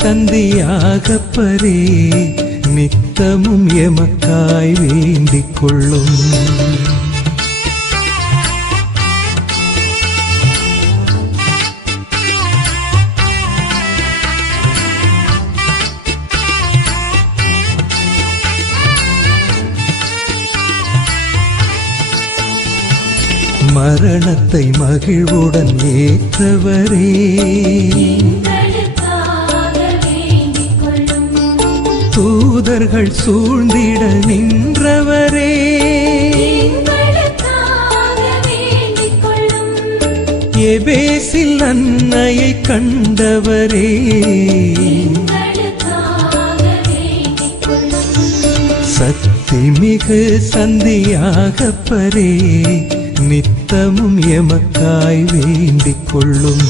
சந்தியாகப்பரே நித்தமும் எமக்காய் வேண்டிக் கொள்ளும். மரணத்தை மகிழ்வுடன் ஏற்றவரே தூதர்கள் சூழ்ந்திட நின்றவரே எபேசில் அன்னையை கண்டவரே சக்திமிகு சந்தியாகப்பரே நித்தமும் எமக்காய் வேண்டிக் கொள்ளும்.